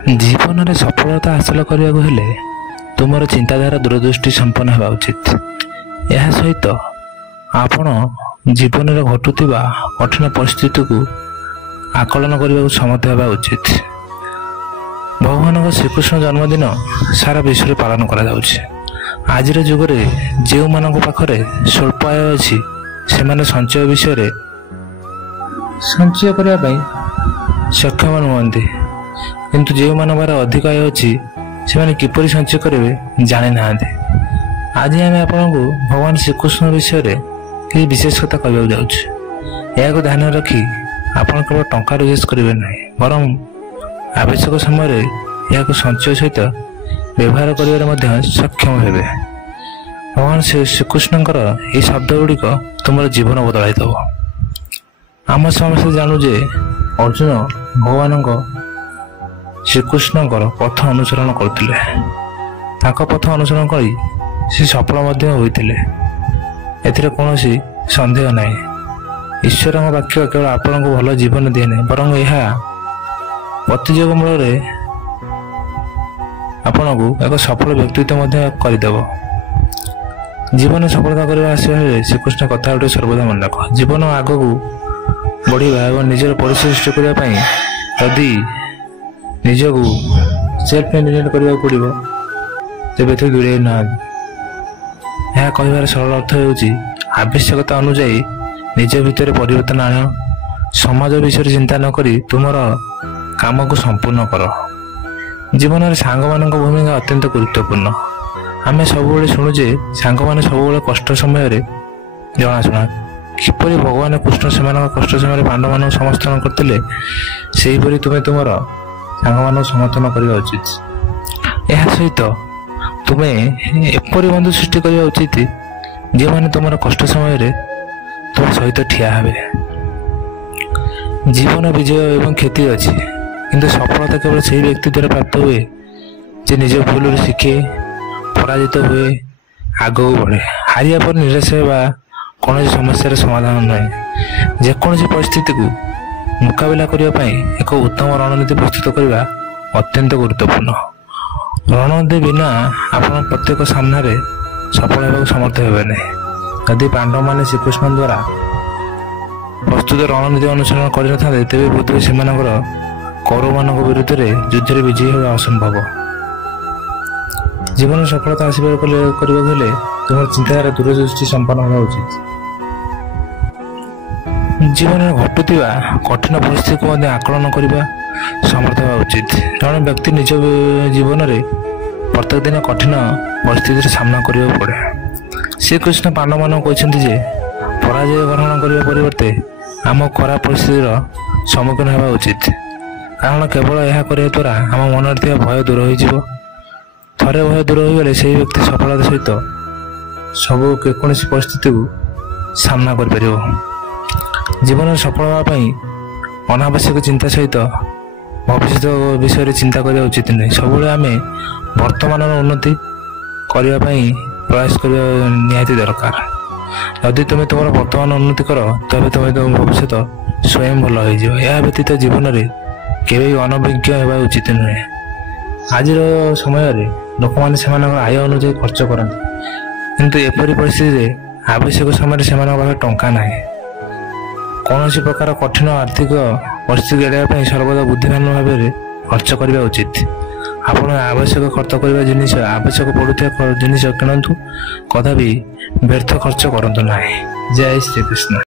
ଜୀବନରେ ସଫଳତା ହାସଲ କରିବାକୁ ହେଲେ ତୁମର ଚିନ୍ତାଧାରା ଦୂରଦୃଷ୍ଟି ସମ୍ପନ୍ନ ହେବା ଉଚିତ। ଏହା ସହିତ ଆପଣ ଜୀବନରେ ଘଟୁଥିବା କଠିନ ପରିସ୍ଥିତିକୁ ଆକଳନ କରିବାକୁ ସମର୍ଥ ହେବା ଉଚିତ। ଭଗବାନଙ୍କ ଶ୍ରୀକୃଷ୍ଣ ଜନ୍ମଦିନ ସାରା ବିଶ୍ୱରେ ପାଳନ କରାଯାଉଛି। ଆଜିର ଯୁଗରେ ଯେଉଁମାନଙ୍କ ପାଖରେ ସ୍ୱଳ୍ପ ଆୟ ଅଛି ସେମାନେ ସଞ୍ଚୟ ବିଷୟରେ ସଞ୍ଚୟ କରିବା ପାଇଁ ସକ୍ଷମ ନୁହନ୍ତି, କିନ୍ତୁ ଯେଉଁମାନଙ୍କର ଅଧିକ ଆୟ ଅଛି ସେମାନେ କିପରି ସଞ୍ଚୟ କରିବେ ଜାଣିନାହାନ୍ତି। ଆଜି ଆମେ ଆପଣଙ୍କୁ ଭଗବାନ ଶ୍ରୀକୃଷ୍ଣ ବିଷୟରେ କିଛି ବିଶେଷ କଥା କହିବାକୁ ଯାଉଛୁ। ଏହାକୁ ଧ୍ୟାନରେ ରଖି ଆପଣ କେବଳ ଟଙ୍କା ରୋଜଗାର କରିବେ ନାହିଁ, ବରଂ ଆବଶ୍ୟକ ସମୟରେ ଏହାକୁ ସଞ୍ଚୟ ସହିତ ବ୍ୟବହାର କରିବାରେ ମଧ୍ୟ ସକ୍ଷମ ହେବେ। ଭଗବାନ ଶ୍ରୀକୃଷ୍ଣଙ୍କର ଏହି ଶବ୍ଦ ଗୁଡ଼ିକ ତୁମର ଜୀବନ ବଦଳାଇ ଦେବ। ଆମେ ସମସ୍ତେ ଜାଣୁ ଯେ ଅର୍ଜୁନ ଭଗବାନଙ୍କ ଶ୍ରୀକୃଷ୍ଣଙ୍କର ପଥ ଅନୁସରଣ କରୁଥିଲେ। ତାଙ୍କ ପଥ ଅନୁସରଣ କରି ସେ ସଫଳ ମଧ୍ୟ ହୋଇଥିଲେ, ଏଥିରେ କୌଣସି ସନ୍ଦେହ ନାହିଁ। ଈଶ୍ୱରଙ୍କ ବାକ୍ୟ କେବଳ ଆପଣଙ୍କୁ ଭଲ ଜୀବନ ଦିଏ ନାହିଁ, ବରଂ ଏହା ପ୍ରତିଯୋଗ ମୂଳରେ ଆପଣଙ୍କୁ ଏକ ସଫଳ ବ୍ୟକ୍ତିତ୍ୱ ମଧ୍ୟ କରିଦେବ। ଜୀବନରେ ସଫଳତା କରିବା ଆସିବାରେ ଶ୍ରୀକୃଷ୍ଣ କଥା ଗୋଟେ ସର୍ବଦା ମନେ ରଖ। ଜୀବନ ଆଗକୁ ବଢ଼ିବା ଏବଂ ନିଜର ପରିଚୟ ସୃଷ୍ଟି କରିବା ପାଇଁ ଯଦି ନିଜକୁ ସେଲ୍ଫ ଇଣ୍ଡିପେଣ୍ଡେଣ୍ଟ କରିବାକୁ ପଡ଼ିବ ତେବେ ଏଥିରୁ ଦୂରେଇ ନାହାନ୍ତି। ଏହା କହିବାର ସରଳ ଅର୍ଥ ହେଉଛି ଆବଶ୍ୟକତା ଅନୁଯାୟୀ ନିଜ ଭିତରେ ପରିବର୍ତ୍ତନ ଆଣ। ସମାଜ ବିଷୟରେ ଚିନ୍ତା ନ କରି ତୁମର କାମକୁ ସମ୍ପୂର୍ଣ୍ଣ କର। ଜୀବନରେ ସାଙ୍ଗମାନଙ୍କ ଭୂମିକା ଅତ୍ୟନ୍ତ ଗୁରୁତ୍ୱପୂର୍ଣ୍ଣ। ଆମେ ସବୁବେଳେ ଶୁଣୁ ଯେ ସାଙ୍ଗମାନେ ସବୁବେଳେ କଷ୍ଟ ସମୟରେ ଜଣାଶୁଣା। କିପରି ଭଗବାନ କୃଷ୍ଣ ସେମାନଙ୍କ କଷ୍ଟ ସମୟରେ ପାଣ୍ଡବମାନଙ୍କୁ ସମର୍ଥନ କରିଥିଲେ, ସେହିପରି ତୁମେ ତୁମର ସାଙ୍ଗମାନଙ୍କୁ ସମର୍ଥନ କରିବା ଉଚିତ। ଏହା ସହିତ ତୁମେ ଏପରି ବନ୍ଧୁ ସୃଷ୍ଟି କରିବା ଉଚିତ ଯେଉଁମାନେ ତୁମର କଷ୍ଟ ସମୟରେ ତୁମ ସହିତ ଠିଆ ହେବେ। ଜୀବନ ବିଜୟ ଏବଂ କ୍ଷତି ଅଛି, କିନ୍ତୁ ସଫଳତା କେବଳ ସେହି ବ୍ୟକ୍ତି ଦ୍ୱାରା ପ୍ରାପ୍ତ ହୁଏ ଯେ ନିଜ ଭୁଲରୁ ଶିଖେ, ପରାଜିତ ହୁଏ, ଆଗକୁ ବଢ଼େ। ହାରିବା ପରେ ନିରାଶ ହେବା କୌଣସି ସମସ୍ୟାର ସମାଧାନ ନୁହେଁ। ଯେକୌଣସି ପରିସ୍ଥିତିକୁ ମୁକାବିଲା କରିବା ପାଇଁ ଏକ ଉତ୍ତମ ରଣନୀତି ପ୍ରସ୍ତୁତ କରିବା ଅତ୍ୟନ୍ତ ଗୁରୁତ୍ୱପୂର୍ଣ୍ଣ। ରଣନୀତି ବିନା ଆପଣ ପ୍ରତ୍ୟେକ ସାମ୍ନାରେ ସଫଳ ହେବାକୁ ସମର୍ଥ ହେବେ ନାହିଁ। ଯଦି ପାଣ୍ଡବମାନେ ଶ୍ରୀକୃଷ୍ଣ ଦ୍ୱାରା ପ୍ରସ୍ତୁତ ରଣନୀତି ଅନୁସରଣ କରିନଥାନ୍ତେ ତେବେ ବୋଧହୁଏ ସେମାନଙ୍କର କୌରବମାନଙ୍କ ବିରୁଦ୍ଧରେ ଯୁଦ୍ଧରେ ବିଜୟୀ ହେବା ଅସମ୍ଭବ। ଜୀବନରେ ସଫଳତା କରିବାକୁ ହେଲେ ତୁମର ଚିନ୍ତାଧାରା ଦୂରଦୃଷ୍ଟି ସମ୍ପନ୍ନ ହେବା ଉଚିତ। ଜୀବନରେ ଘଟୁଥିବା କଠିନ ପରିସ୍ଥିତିକୁ ମଧ୍ୟ ଆକଳନ କରିବା ସମର୍ଥ ହେବା ଉଚିତ। ଜଣେ ବ୍ୟକ୍ତି ନିଜ ଜୀବନରେ ପ୍ରତ୍ୟେକ ଦିନ କଠିନ ପରିସ୍ଥିତିର ସାମ୍ନା କରିବାକୁ ପଡ଼େ। ଶ୍ରୀକୃଷ୍ଣ ପାଣ୍ଡବମାନଙ୍କୁ କହିଛନ୍ତି ଯେ ପରାଜୟ ଗ୍ରହଣ କରିବା ପରିବର୍ତ୍ତେ ଆମ ଖରାପ ପରିସ୍ଥିତିର ସମ୍ମୁଖୀନ ହେବା ଉଚିତ, କାରଣ କେବଳ ଏହା କରିବା ଦ୍ୱାରା ଆମ ମନରେ ଥିବା ଭୟ ଦୂର ହୋଇଯିବ। ଥରେ ଭୟ ଦୂର ହୋଇଗଲେ ସେହି ବ୍ୟକ୍ତି ସଫଳତା ସହିତ ଯେକୌଣସି ପରିସ୍ଥିତିକୁ ସାମ୍ନା କରିପାରିବ। ଜୀବନରେ ସଫଳ ହେବା ପାଇଁ ଅନାବଶ୍ୟକ ଚିନ୍ତା ସହିତ ଭବିଷ୍ୟତ ବିଷୟରେ ଚିନ୍ତା କରିବା ଉଚିତ ନୁହେଁ। ସବୁବେଳେ ଆମେ ବର୍ତ୍ତମାନର ଉନ୍ନତି କରିବା ପାଇଁ ପ୍ରୟାସ କରିବା ନିହାତି ଦରକାର। ଯଦି ତୁମେ ତୁମର ବର୍ତ୍ତମାନ ଉନ୍ନତି କର ତେବେ ତୁମ ଭବିଷ୍ୟତ ସ୍ୱୟଂ ଭଲ ହୋଇଯିବ। ଏହା ବ୍ୟତୀତ ଜୀବନରେ କେବେ ଅନଭିଜ୍ଞ ହେବା ଉଚିତ ନୁହେଁ। ଆଜିର ସମୟରେ ଲୋକମାନେ ସେମାନଙ୍କର ଆୟ ଅନୁଯାୟୀ ଖର୍ଚ୍ଚ କରନ୍ତି, କିନ୍ତୁ ଏପରି ପରିସ୍ଥିତିରେ ଆବଶ୍ୟକ ସମୟରେ ସେମାନଙ୍କ ପାଖରେ ଟଙ୍କା ନାହିଁ। କୌଣସି ପ୍ରକାର କଠିନ ଆର୍ଥିକ ପରିସ୍ଥିତି ଏଡ଼ାଇବା ପାଇଁ ସର୍ବଦା ବୁଦ୍ଧିମାନ ଭାବରେ ଖର୍ଚ୍ଚ କରିବା ଉଚିତ। ଆପଣ ଆବଶ୍ୟକ ଖର୍ଚ୍ଚ କରିବା ଜିନିଷ, ଆବଶ୍ୟକ ପଡ଼ୁଥିବା ଜିନିଷ କିଣନ୍ତୁ, କଦାପି ବ୍ୟର୍ଥ ଖର୍ଚ୍ଚ କରନ୍ତୁ ନାହିଁ। ଜୟ ଶ୍ରୀକୃଷ୍ଣ।